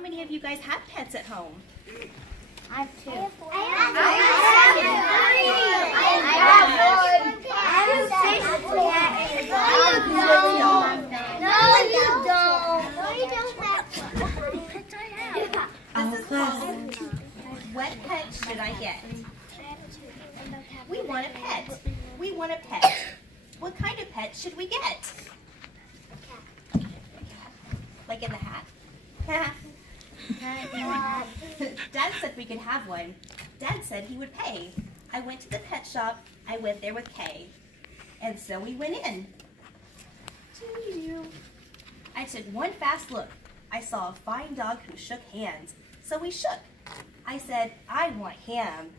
How many of you guys have pets at home? I have two. I have three. I have six cats. No, you don't. No, you don't have one. This is called What Pet Should I Get? We want a pet. We want a pet. What kind of pet should we get? Like in the hat? Dad said we could have one. Dad said he would pay. I went to the pet shop. I went there with Kay. And so we went in. I took one fast look. I saw a fine dog who shook hands. So we shook. I said, I want him.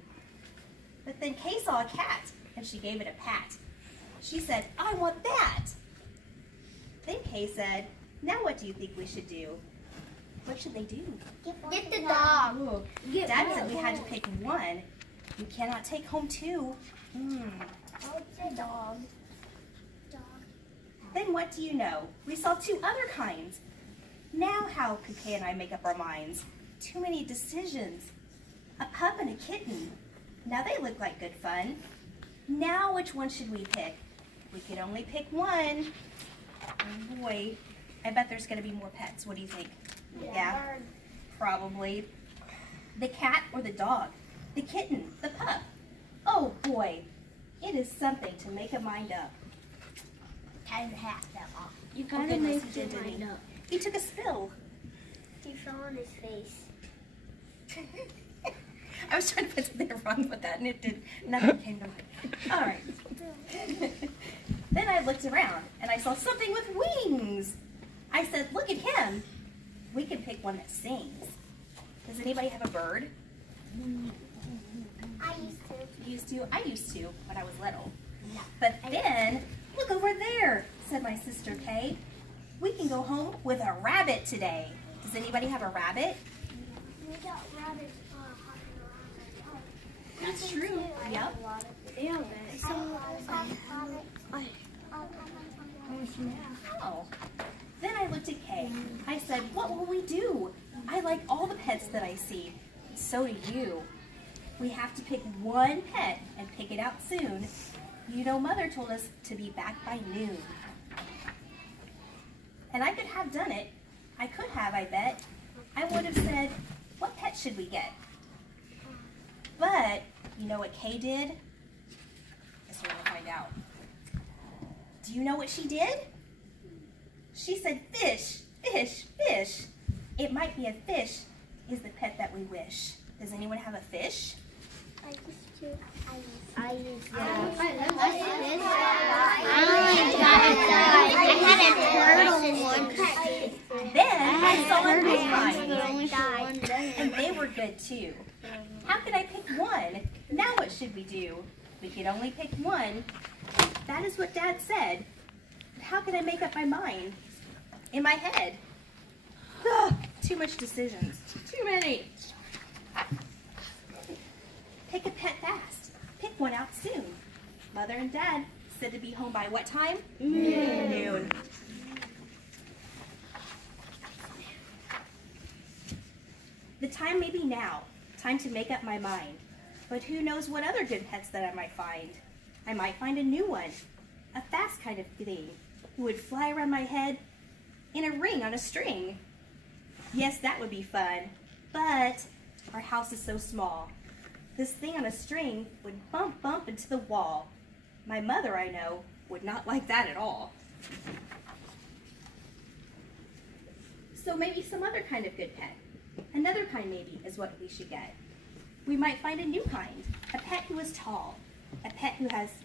But then Kay saw a cat and she gave it a pat. She said, I want that. Then Kay said, now what do you think we should do? What should they do? Get the dog. Ooh. Dad said we had to pick one. You cannot take home two. I would say dog. Then what do you know? We saw two other kinds. Now how could Kay and I make up our minds? Too many decisions. A pup and a kitten. Now they look like good fun. Now which one should we pick? We could only pick one. Oh boy, I bet there's going to be more pets. What do you think? Yeah, probably. The cat or the dog? The kitten, the pup? Oh boy, it is something to make a mind up. Time to hat fell off. You gotta make your mind up. He took a spill. He fell on his face. I was trying to put something wrong with that and it did. Nothing came to mind. All right. Then I looked around and I saw something with wings. I said, look at him. We can pick one that sings. Does anybody have a bird? I used to. You used to? I used to when I was little. But then, look over there, said my sister Kay. We can go home with a rabbit today. Does anybody have a rabbit? We got rabbits hopping around. That's true. Yep. Yeah, Oh. Then I looked at Kay. I said, what will we do? I like all the pets that I see. So do you. We have to pick one pet and pick it out soon. You know, Mother told us to be back by noon. And I could have done it. I could have, I bet. I would have said, what pet should we get? But, you know what Kay did? Guess we're going to find out. Do you know what she did? She said, fish, fish, fish. It might be a fish is the pet that we wish. Does anyone have a fish? I used to. I used to. I had a turtle once. Then I saw a grapevine, and they were good too. How could I pick one? Now what should we do? We could only pick one. That is what Dad said. But how can I make up my mind? In my head. Ugh, too much decisions. Too many. Pick a pet fast. Pick one out soon. Mother and Dad said to be home by what time? Noon. The time may be now. Time to make up my mind. But who knows what other good pets that I might find. I might find a new one. A fast kind of thing who would fly around my head in a ring on a string. Yes, that would be fun. But our house is so small. This thing on a string would bump into the wall. My mother, I know, would not like that at all. So maybe some other kind of good pet. Another kind maybe is what we should get. We might find a new kind, a pet who is tall, a pet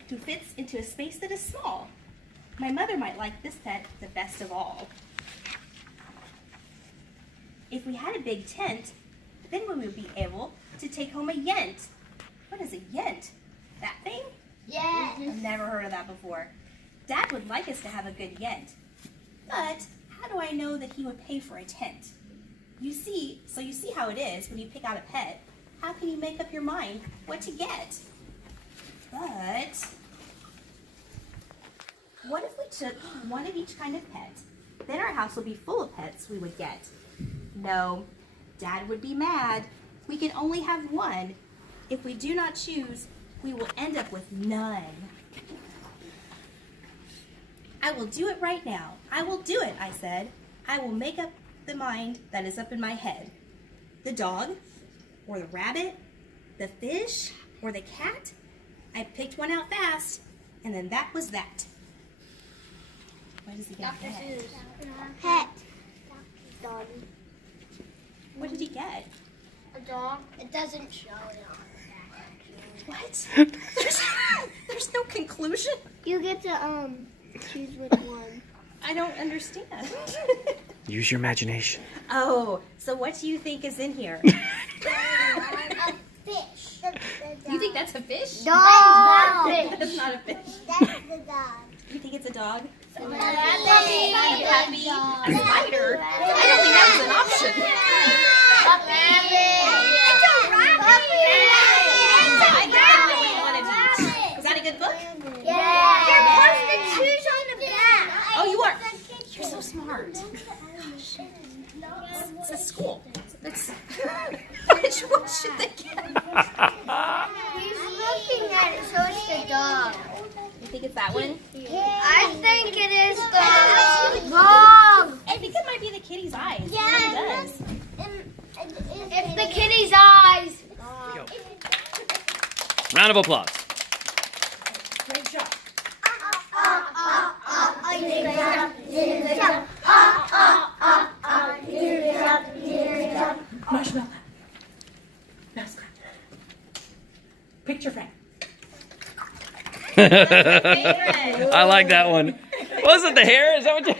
who fits into a space that is small. My mother might like this pet the best of all. If we had a big tent, then we would be able to take home a yent. What is a yent? That thing? Yes. I've never heard of that before. Dad would like us to have a good yent. But how do I know that he would pay for a tent? You see how it is when you pick out a pet. How can you make up your mind what to get? But what if we took one of each kind of pet? Then our house would be full of pets we would get. No, Dad would be mad. We can only have one. If we do not choose, we will end up with none. I will do it right now. I will do it, I said. I will make up the mind that is up in my head. The dog, or the rabbit, the fish, or the cat. I picked one out fast, and then that was that. What does he get? Dr. Seuss. Pet. Dog. What did he get? A dog. It doesn't show it on the back. What? There's no conclusion? You get to choose which one. I don't understand. Use your imagination. Oh, so what do you think is in here? A fish. You think that's a fish? Dog. That's not a fish. That's the dog. You think it's a dog? A A puppy? A spider? I don't think that was an option. I give them one of each. Is that a good book? Oh, you are. You're so smart. It's a school. It's, which one should they get? He's looking at it, so it's the dog. You think it's that one? I think it is the dog. I think it might be the kitty's eyes. Yeah, It does. It's the kitty's eyes. Round of applause. Great job. Marshmallow. Mouse. Picture frame. I like that one. Was it the hair? Is that what you...